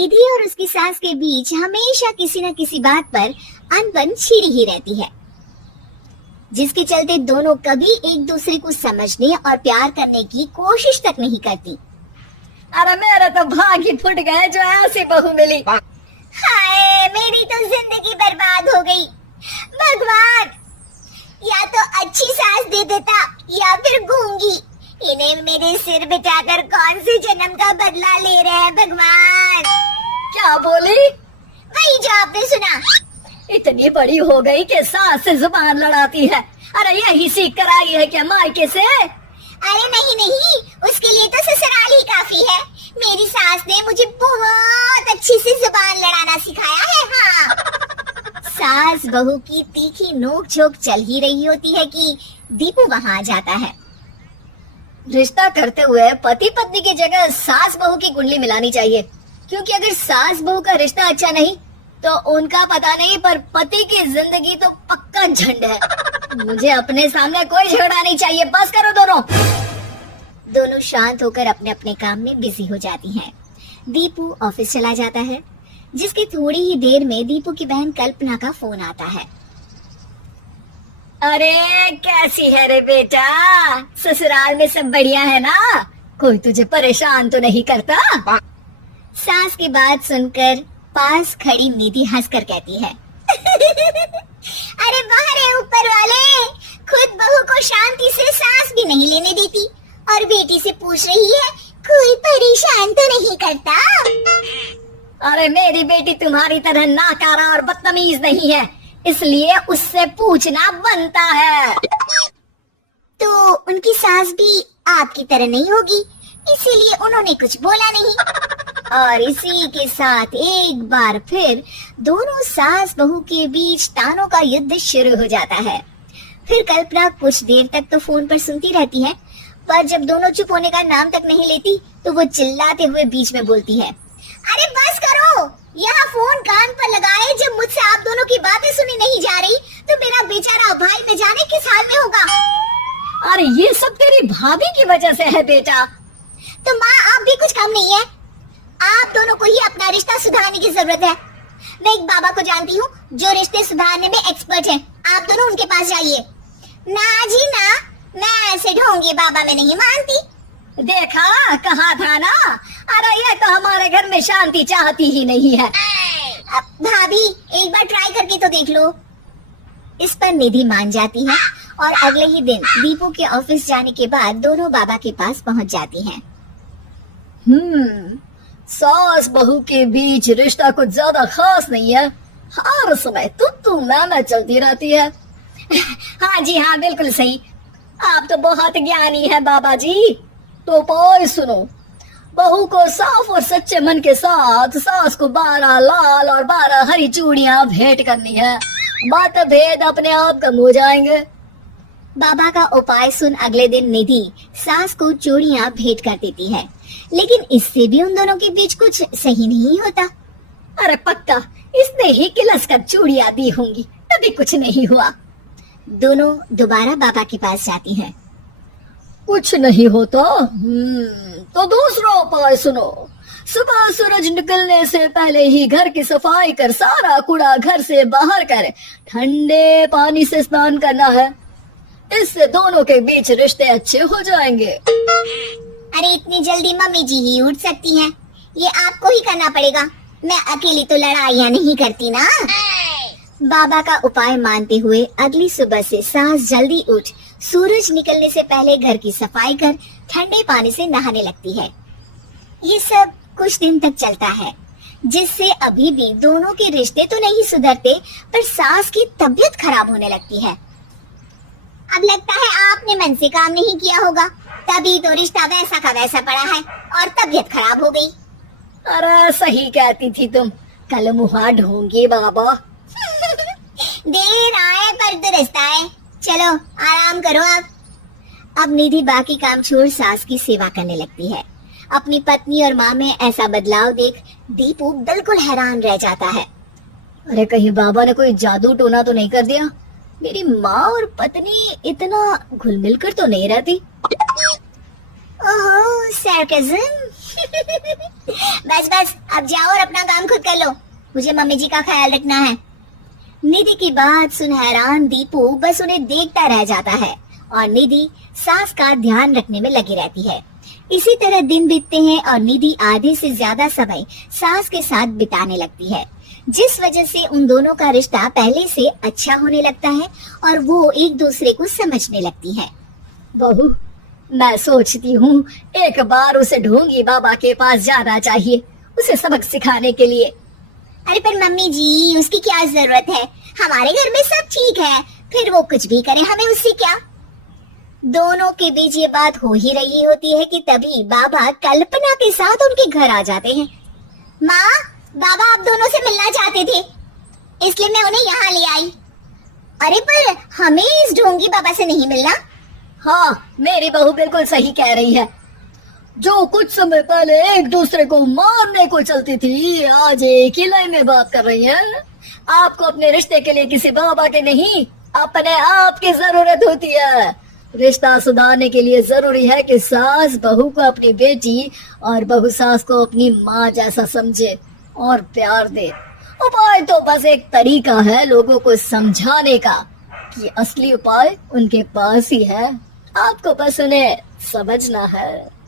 निधि और उसकी सास के बीच हमेशा किसी न किसी बात पर अनबन छिड़ी ही रहती है, जिसके चलते दोनों कभी एक दूसरे को समझने और प्यार करने की कोशिश तक नहीं करती। अरे मेरे तो भाग ही फुट गए जो ऐसी बहू मिली। हाय, मेरी तो जिंदगी बर्बाद हो गई। भगवान, या तो अच्छी सास दे देता या फिर गूंगी। इन्हें मेरे सिर बिठाकर कौन से जन्म का बदला ले रहे हैं भगवान। क्या बोली? वही जो आपने सुना। इतनी बड़ी हो गई कि सास से जुबान लड़ाती है। अरे यही सीख कर आई है क्या मायके से? अरे नहीं नहीं, उसके लिए तो ससुराल ही काफी है। मेरी सास ने मुझे बहुत अच्छी से जुबान लड़ाना सिखाया है। हाँ। सास बहू की तीखी नोक झोंक चल ही रही होती है कि दीपू वहाँ आ जाता है। रिश्ता करते हुए पति पत्नी की जगह सास बहू की कुंडली मिलानी चाहिए, क्योंकि अगर सास बहू का रिश्ता अच्छा नहीं तो उनका पता नहीं, पर पति की जिंदगी तो पक्का झंड है। मुझे अपने सामने कोई झगड़ा नहीं चाहिए। बस करो दोनों। दोनों शांत होकर अपने अपने काम में बिजी हो जाती हैं। दीपू ऑफिस चला जाता है, जिसकी थोड़ी ही देर में दीपू की बहन कल्पना का फोन आता है। अरे कैसी है रे बेटा? ससुराल में सब बढ़िया है ना? कोई तुझे परेशान तो नहीं करता? सास की बात सुनकर पास खड़ी निधि हंसकर कहती है अरे बाहर है ऊपर वाले, खुद बहू को शांति से सांस भी नहीं लेने देती और बेटी से पूछ रही है कोई परेशान तो नहीं करता। अरे मेरी बेटी तुम्हारी तरह नाकारा और बदतमीज नहीं है, इसलिए उससे पूछना बनता है। तो उनकी सास भी आपकी तरह नहीं होगी, इसीलिए उन्होंने कुछ बोला नहीं। और इसी के साथ एक बार फिर दोनों सास बहू के बीच तानों का युद्ध शुरू हो जाता है। फिर कल्पना कुछ देर तक तो फोन पर सुनती रहती है, पर जब दोनों चुप होने का नाम तक नहीं लेती तो वो चिल्लाते हुए बीच में बोलती है, अरे बस करो, यहाँ फोन कान पर लगाए। जब मुझसे आप दोनों की बातें सुनी नहीं जा रही तो मेरा बेचारा भाई न जाने किस हाल में होगा। अरे ये सब तेरी भाभी की वजह से है बेटा। तो माँ, आप भी कुछ कम नहीं है। आप दोनों को ही अपना रिश्ता सुधारने की जरूरत है। मैं एक बाबा को जानती हूँ जो रिश्ते सुधारने में एक्सपर्ट हैं। आप दोनों उनके पास जाइए। ना जी ना, मैं ऐसे ढोंगी बाबा में नहीं मानती। देखा, कहा था ना। अरे ये तो हमारे घर में शांति चाहती ही नहीं है। भाभी, एक बार ट्राई करके तो देख लो। इस पर निधि मान जाती है और अगले ही दिन दीपू के ऑफिस जाने के बाद दोनों बाबा के पास पहुँच जाती हैं। सास बहू के बीच रिश्ता कुछ ज्यादा खास नहीं है। हर समय तू मैं चलती रहती है। हाँ जी हाँ, बिल्कुल सही। आप तो बहुत ज्ञानी है बाबा जी। तो पाए सुनो, बहू को साफ और सच्चे मन के साथ सास को 12 लाल और 12 हरी चूड़ियां भेंट करनी है। मतभेद अपने आप कम हो जाएंगे। बाबा का उपाय सुन अगले दिन निधि सास को चूड़ियां भेंट कर देती है, लेकिन इससे भी उन दोनों के बीच कुछ सही नहीं होता। अरे पक्का इसने ही किलस कर चूड़ियां दी होंगी, तभी कुछ नहीं हुआ। दोनों दोबारा बाबा के पास जाती हैं। कुछ नहीं होता। तो दूसरा उपाय सुनो। सुबह सूरज निकलने से पहले ही घर की सफाई कर सारा कूड़ा घर से बाहर कर ठंडे पानी से स्नान करना है। इससे दोनों के बीच रिश्ते अच्छे हो जाएंगे। अरे इतनी जल्दी मम्मी जी ही उठ सकती हैं? ये आपको ही करना पड़ेगा। मैं अकेली तो लड़ाइयाँ नहीं करती ना। बाबा का उपाय मानते हुए अगली सुबह से सास जल्दी उठ सूरज निकलने से पहले घर की सफाई कर ठंडे पानी से नहाने लगती है। ये सब कुछ दिन तक चलता है, जिससे अभी भी दोनों के रिश्ते तो नहीं सुधरते, पर सास की तबीयत खराब होने लगती है। अब लगता है आपने मन से काम नहीं किया होगा, तभी तो रिश्ता वैसा का वैसा पड़ा है और तबीयत खराब हो गई। अरे सही कहती थी तुम, कल मुहा ढूंढी बाबा। देर आए पर दुरुस्त आए। चलो आराम करो अब निधि बाकी काम छोड़ सास की सेवा करने लगती है। अपनी पत्नी और माँ में ऐसा बदलाव देख दीपू बिल्कुल हैरान रह जाता है। अरे कहीं बाबा ने कोई जादू टोना तो नहीं कर दिया? मेरी माँ और पत्नी इतना घुल मिल कर तो नहीं रहती। ओह, sarcasm। बस बस, अब जाओ और अपना काम खुद कर लो, मुझे मम्मी जी का ख्याल रखना है। निधि की बात सुन हैरान दीपू बस उन्हें देखता रह जाता है और निधि सास का ध्यान रखने में लगी रहती है। इसी तरह दिन बीतते हैं और निधि आधे से ज्यादा समय सास के साथ बिताने लगती है, जिस वजह से उन दोनों का रिश्ता पहले से अच्छा होने लगता है और वो एक दूसरे को समझने लगती है। बहू, मैं सोचती हूँ एक बार उसे ढोंगी बाबा के पास जाना चाहिए, उसे सबक सिखाने के लिए। अरे पर मम्मी जी, उसकी क्या जरूरत है, हमारे घर में सब ठीक है, फिर वो कुछ भी करे, हमें उससे क्या। दोनों के बीच ये बात हो ही रही होती है कि तभी बाबा कल्पना के साथ उनके घर आ जाते हैं। माँ, बाबा आप दोनों से मिलना चाहते थे, इसलिए मैं उन्हें यहाँ ले आई। अरे पर हमें इस ढोंगी बाबा से नहीं मिलना। हाँ, मेरी बहू बिल्कुल सही कह रही है। जो कुछ समय पहले एक दूसरे को मारने को चलती थी, आज एक ही लय में बात कर रही है। आपको अपने रिश्ते के लिए किसी बाबा के नहीं, अपने आप की जरूरत होती है। रिश्ता सुधारने के लिए जरूरी है कि सास बहू को अपनी बेटी और बहू सास को अपनी माँ जैसा समझे और प्यार दे। उपाय तो बस एक तरीका है लोगों को समझाने का कि असली उपाय उनके पास ही है, आपको बस उन्हें समझना है।